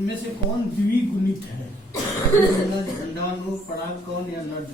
इनमें से कौन द्विगुणित है? अंडाणु, पराग कौन या नर?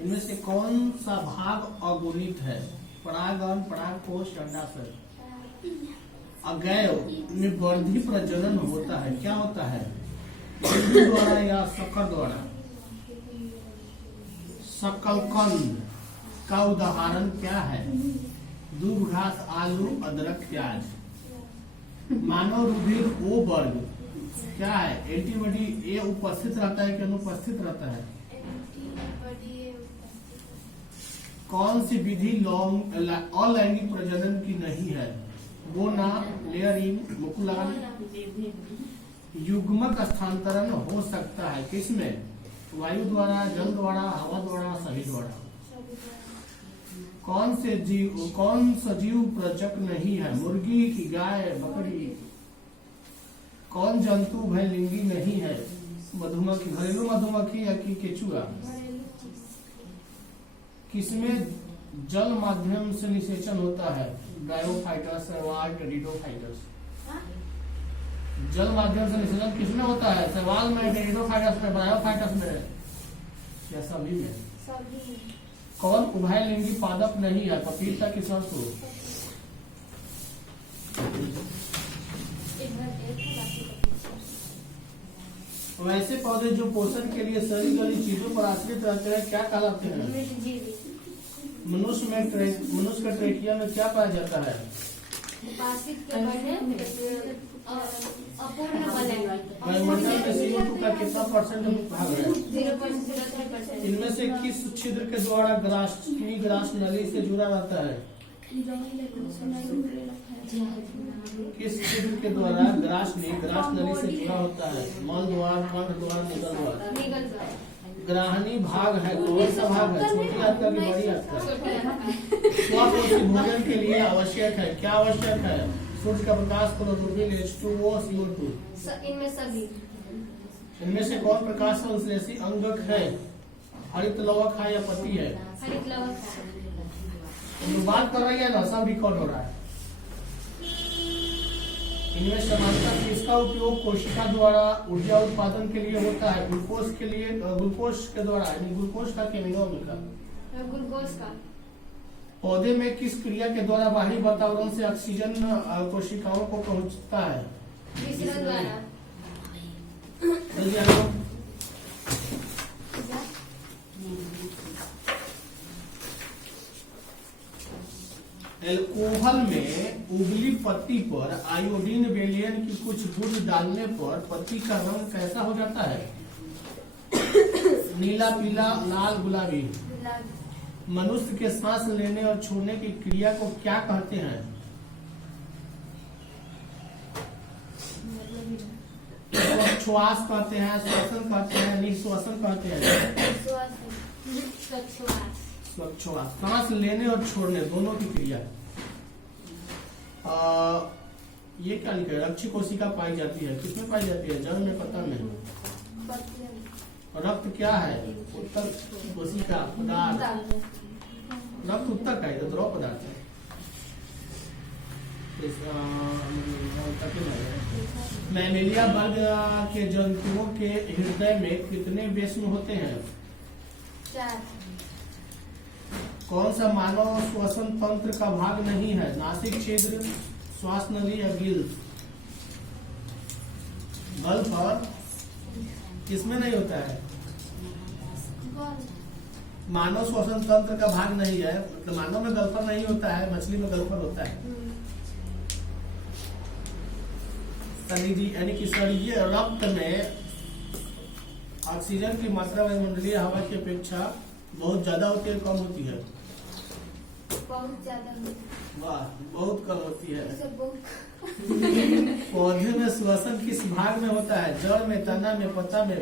इनमें से कौन सा भाग अगुणित है? परागण, परागकोश, अंडाशय। अगैव में वर्धी प्रजनन होता है, क्या होता है? बिंदु द्वारा या शक्कर द्वारा? शकलकंद का उदाहरण क्या है? दूब घास, आलू, अदरक, प्याज। मानव रुधिर O वर्ग क्या है? एंटीबॉडी ए उपस्थित रहता है कि अनुपस्थित रहता है? कौन सी विधि अलैंगिक प्रजनन की नहीं है? बोना, लेयरिंग, मुकुलन। युग्मक स्थानांतरण हो सकता है किसमें? वायु द्वारा, जल द्वारा, हवा द्वारा, सभी द्वारा। कौन सजीव प्रजक नहीं है? मुर्गी की, गाय, बकरी। कौन जंतु भयलिंगी नहीं है? मधुमक्खी, घरेलू मधुमक्खी या कि केचुआ। किसमें जल माध्यम से निषेचन होता है? ब्रायोफाइटस, शैवाल, टेरिडोफाइटस। जल माध्यम से निषेचन किसमें होता है? शैवाल में, टेरिडोफाइटस में, ब्रायोफाइटस में या सभी में? कौन उभयलिंगी पादप नहीं है? पपीता की सरसों। वैसे पौधे जो पोषण के लिए शरीर वाली चीजों पर आश्रित रहते हैं क्या कहलाते हैं? मनुष्य का ट्रेकिया में क्या पाया जाता है? वायुमंडल में CO2 का कितना परसेंट भाग है? 0.03%। इनमें से किस छिद्र के द्वारा ग्रास नली से जुड़ा रहता है? किस छिद्र के द्वारा ग्रास नली से जुड़ा होता है? मल द्वार, कंठ द्वार, निगल द्वार। ग्राहनी भाग है, कौन सा भाग है? छोटी आंत का कि बड़ी आंत का? स्वपोषी भोजन के लिए आवश्यक है, क्या आवश्यक है? सूर्य का प्रकाश, क्लोरोफिल, H2O, CO2। इनमें से कौन प्रकाश संश्लेषी अंगक है? हरित लवक है या पत्ती है? हरित लवक है। जो बात कर रही है ना, सब रिकॉर्ड हो रहा है। इनमें समानता किसका उपयोग कोशिका द्वारा ऊर्जा उत्पादन के लिए होता है? ग्लूकोज के लिए, ग्लूकोज के द्वारा, यानी ग्लूकोज का, केमिनो का? ग्लूकोज का। पौधे में किस क्रिया के द्वारा बाहरी वातावरण से ऑक्सीजन कोशिकाओं को पहुंचता है? विसरण द्वारा। एल्कोहल में उबली पत्ती पर आयोडीन विलयन की कुछ बूंद डालने पर पत्ती का रंग कैसा हो जाता है? नीला, पीला, लाल, गुलाबी। मनुष्य के सांस लेने और छोड़ने की क्रिया को क्या कहते हैं? श्वास कहते हैं, श्वसन कहते हैं, निश्वासन कहते हैं। श्वास, सांस लेने और छोड़ने दोनों की क्रिया। ये क्या लिखा है? रक्षी कोशिका पाई जाती है, किसमें पाई जाती है? जल में, पत्ता में। रक्त क्या है? उत्तर कोशिका पदार्थ। रक्त उत्तर का है, तो द्रव पदार्थ है। मैमेलिया वर्ग के जंतुओं के हृदय में कितने वेश्म होते हैं? 4। कौन सा मानव श्वसन तंत्र का भाग नहीं है? नासिक छिद्र, श्वास नली या गिल्स? गल्फर किसमें नहीं होता है? मानव श्वसन तंत्र का भाग नहीं है, मतलब मानव में गल्फर नहीं होता है, मछली में गल्फर होता है। सनिधि यानी कि शरीर रक्त में ऑक्सीजन की मात्रा वायुमंडलीय हवा की अपेक्षा बहुत ज्यादा होती है, कम होती है? बहुत ज्यादा। वाह, बहुत कम होती है। पौधे में श्वसन किस भाग में होता है? जड़ में, तना में, पत्ता में?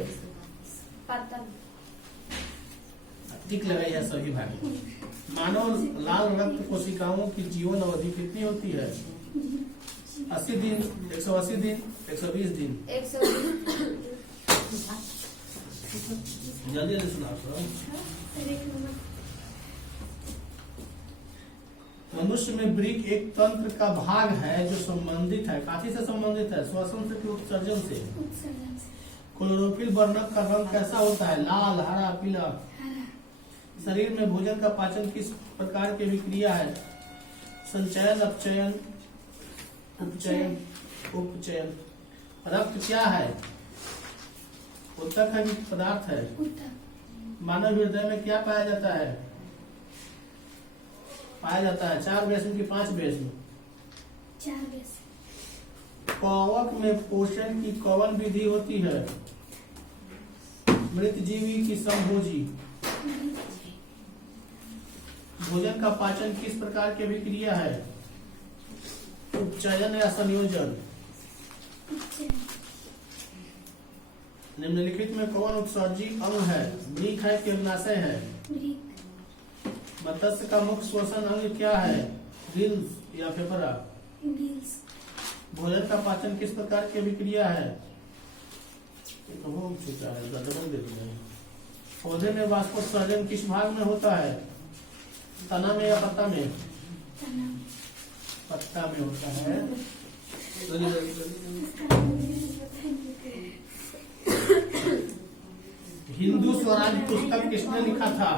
पत्ता। टिक लगाई है सभी भाग। मानव लाल रक्त कोशिकाओं की जीवन अवधि कितनी होती है? 80 दिन, 180 दिन, 120 दिन? 120। जल्दी जल्दी सुनाओ सर। मनुष्य में वृक्क एक तंत्र का भाग है जो संबंधित है, काफी से संबंधित है, श्वसन से कि उत्सर्जन से। क्लोरोफिल वर्णक का रंग कैसा होता है? लाल, हरा, पीला। शरीर में भोजन का पाचन किस प्रकार की विक्रिया है? संचयन, अपचयन, उपचयन, उपचयन। रक्त क्या है? ऊतक है कि पदार्थ है? मानव हृदय में क्या पाया जाता है? पाया जाता है 4 बेसन की 5 बेसन? 4 बेसन। कवक में पोषण की कौन विधि होती है? मृत जीवी की समभोजी। भोजन का पाचन किस प्रकार की विक्रिया है? उपचयन या संयोजन? निम्नलिखित में कौन उत्सर्जी अंग है? वृक्क है कि अग्नाशय है? मत्स्य का मुख्य श्वसन अंग क्या है? गिल्स या फेफड़ा? भोजन का पाचन किस प्रकार की विक्रिया है? तो हो चुका है, डबल दे दिया। पौधे में वाष्पोत्सर्जन किस भाग में होता है? तना में या पत्ता में? पत्ता में होता है। हिंदू स्वराज पुस्तक किसने लिखा था?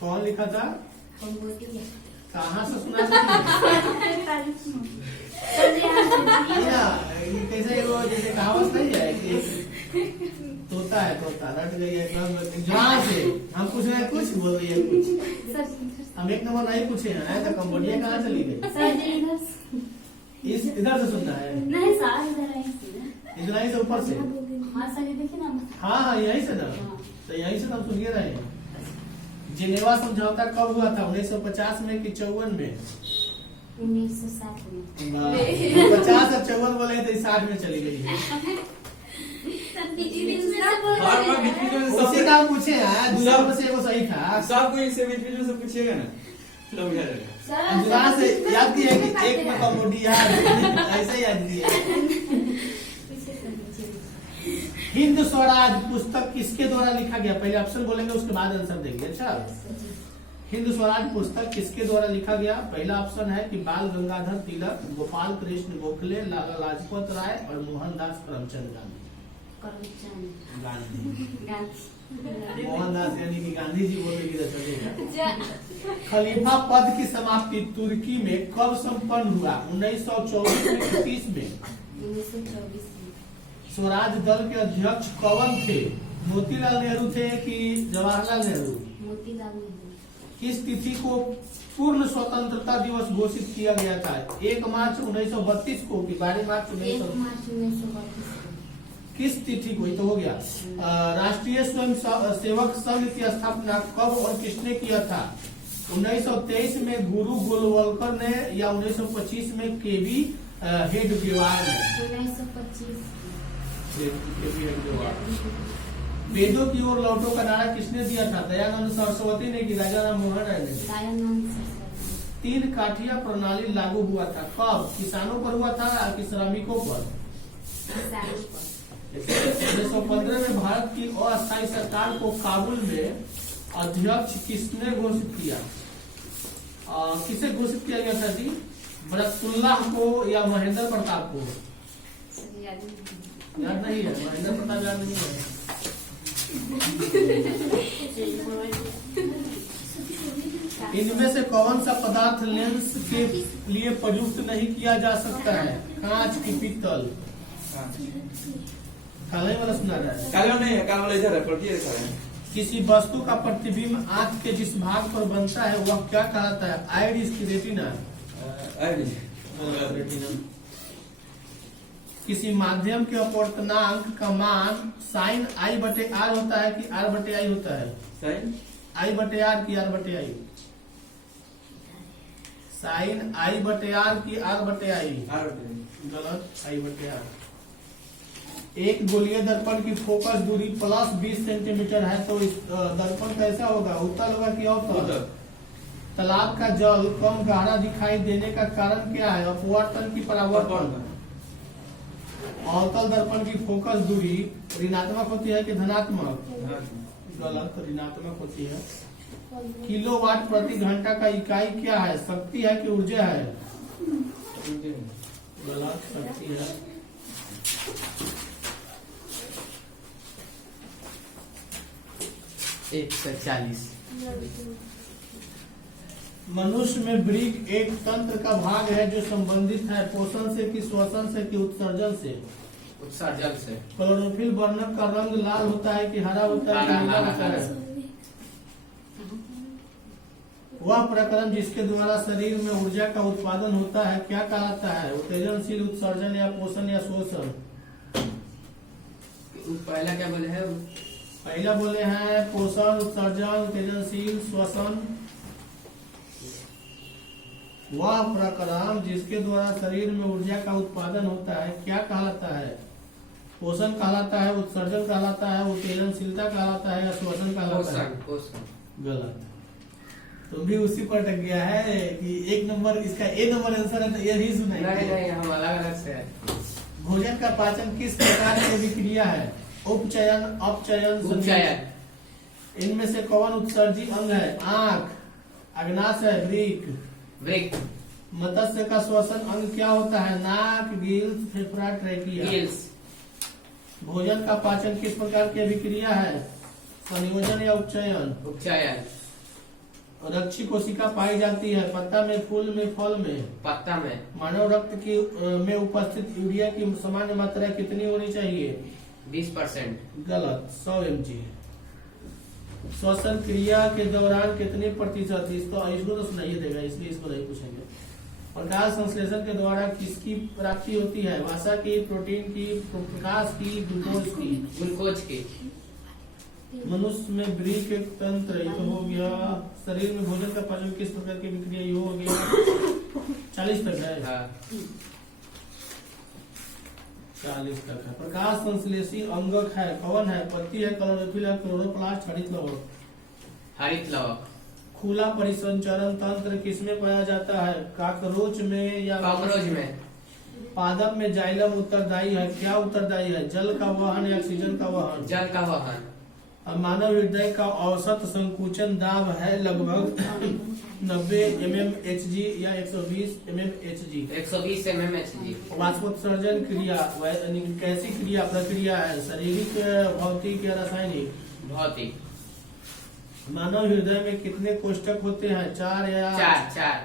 कौन लिखा था? कहाँ से सुना कैसे वो जैसे कहावत नहीं है कि तोता है, तोता रट गई है एकदम जहाँ से। हम पूछ रहे हैं कुछ, बोल रही है कुछ। हम 1 नंबर नहीं पूछे हैं, तो कम्बोडिया कहाँ चली गई? इस इधर से सुनना है? नहीं सर, इधर ही से ऊपर से। हाँ हाँ, यही से ना। तो यही से हम सुन रहे हैं। जिनेवा समझौता कब हुआ था? 1950 में कि 54 में? 1960 में। 50 और 54 बोले तो 60 में चली गई है। उसी का पूछे हैं, दूसरा में से वो सही था। सबको इसे बीच में से पूछिएगा ना, लोग याद से याद किया कि एक में कम्बोडिया ऐसे याद किया। हिंद स्वराज पुस्तक किसके द्वारा लिखा गया? पहले ऑप्शन बोलेंगे, उसके बाद आंसर देंगे। अच्छा, हिंद स्वराज पुस्तक किसके द्वारा लिखा गया? पहला ऑप्शन है कि बाल गंगाधर तिलक, गोपाल कृष्ण गोखले, लाला लाजपत राय और मोहनदास करमचंद गांधी। मोहनदास यानी कि गांधी जी बोले की चलेगा। खलीफा पद की समाप्ति तुर्की में कब संपन्न हुआ? 1924 में, 30 में? 1924। स्वराज दल के अध्यक्ष कौन थे? मोतीलाल नेहरू थे कि जवाहरलाल नेहरू? मोतीलाल नेहरू। किस तिथि को पूर्ण स्वतंत्रता दिवस घोषित किया गया था? 1 मार्च 1932 को कि 12 मार्च 1932? किस तिथि को? ये तो हो गया। राष्ट्रीय स्वयं सेवक संघ की स्थापना कब और किसने किया था? 1923 में गुरु गोलवलकर ने या 1925 में केवी हेडगेवार ने? 1925। वेदों की ओर लौटो का नारा किसने दिया था? दयानंद सरस्वती ने कि राजा राम मोहन राय ने? दयानंद सरस्वती। 3 काठिया प्रणाली लागू हुआ था कब? किसानों पर हुआ था कि श्रमिकों पर? 1915 में भारत की अस्थायी सरकार को काबुल में अध्यक्ष किसने घोषित किया? किसे घोषित किया गया था जी? बरकतुल्लाह को या महेंद्र प्रताप को? याद नहीं है? महेंद्र प्रताप याद नहीं है? इनमें से कौन सा पदार्थ लेंस के लिए प्रयुक्त नहीं किया जा सकता है? कांच की पीतल? काले वाला सुना रहा है? काले नहीं है, काले वाला इधर है, पलटिए दिखा रहे हैं। किसी वस्तु का प्रतिबिंब आंख के जिस भाग पर बनता है वह क्या कहलाता है? आइरिस की रेटिना? रेटिना। किसी माध्यम के अपवर्तनांक का मान साइन I/R होता है कि R/I होता है? साइन I/R की R/I? साइन I/R की R/I? गलत, I/R। एक गोलीय दर्पण की फोकस दूरी +20 सेंटीमीटर है तो इस दर्पण कैसा होगा? उत्तल होगा कि अवतल? तालाब का जल कम गहरा दिखाई देने का कारण क्या है? अपवर्तन की परावर्तन? अवतल दर्पण की फोकस दूरी ऋणात्मक होती है कि धनात्मक? गलत, ऋणात्मक होती है। किलोवाट प्रति घंटा का इकाई क्या है? शक्ति है कि ऊर्जा है? गलत, शक्ति है। एक 140। मनुष्य में वृक्क एक तंत्र का भाग है जो संबंधित है पोषण से कि श्वसन से कि उत्सर्जन से? उत्सर्जन से। क्लोरोफिल वर्णक का रंग लाल होता है कि हरा होता है कि नीला होता है? वह प्रक्रम जिसके द्वारा शरीर में ऊर्जा का उत्पादन होता है क्या कहलाता है? उत्तेजनशील उत्सर्जन या पोषण या शोषण? पहला क्या बोले हैं? पहला बोले हैं पोषण, उत्सर्जन, उत्तेजनशील, श्वसन। वह प्रक्रम जिसके द्वारा शरीर में ऊर्जा का उत्पादन होता है क्या कहलाता है? पोषण कहलाता है, उत्सर्जन कहलाता है, उत्तेजनशीलता कहलाता है या श्वसन कहलाता है? पोषण। गलत। तुम भी उसी पर अटक गया है कि एक नंबर इसका ए नंबर आंसर है, तो ये भी सुनाइए। नहीं, हम अलग अलग से है। भोजन का पाचन किस प्रकार की विक्रिया है? उपचयन, अपचयन, उपचयन। इनमें से कौन उत्सर्जी अंग है? आंख, अग्नाशय, वृक्क। मत्स्य का श्वसन अंग क्या होता है? नाक, गिल्स, फेफड़ा, ट्रेकिया। गिल्स। भोजन का पाचन किस प्रकार की विक्रिया है? संयोजन या उपचयन? उपचयन। रक्षी कोशिका पाई जाती है पत्ता में, फूल में, फल में? पत्ता में। मानव रक्त की में उपस्थित यूरिया की सामान्य मात्रा कितनी होनी चाहिए? 20%। गलत, 100 mg। श्वसन क्रिया के दौरान कितने प्रतिशत? इसको तो सुनाइए देगा, इसलिए इसको नहीं पूछेंगे। प्रकाश संश्लेषण के द्वारा किसकी प्राप्ति होती है? वसा की, प्रोटीन की, प्रकाश की, ग्लूकोज की? ग्लूकोज की। मनुष्य में वृक्क एक तंत्र, ये तो हो गया। शरीर में भोजन का पाचन किस प्रकार की विक्रिया, ये हो गया। 40 तक है। हाँ। 40 तक है। प्रकाश संश्लेषी अंगक है कौन है? पत्ती है, क्लोरोफिल है, क्लोरोप्लास्ट, हरित लवक? हरित लवक। खुला परिसंचरण तंत्र किसमें पाया जाता है? काकरोच में या कॉकरोच में? पादप में जाइलम उत्तरदायी है, क्या उत्तरदायी है? जल का वहन या ऑक्सीजन का वहन? जल का वहन। अब मानव हृदय का औसत संकुचन दाब है लगभग 90 mmHg या 120 mmHg? 120 mmHg। वाष्पोत्सर्जन क्रिया कैसी क्रिया प्रक्रिया है? शारीरिक, भौतिक या रासायनिक? भौतिक। मानव हृदय में कितने कोष्ठक होते हैं? 4 या 4।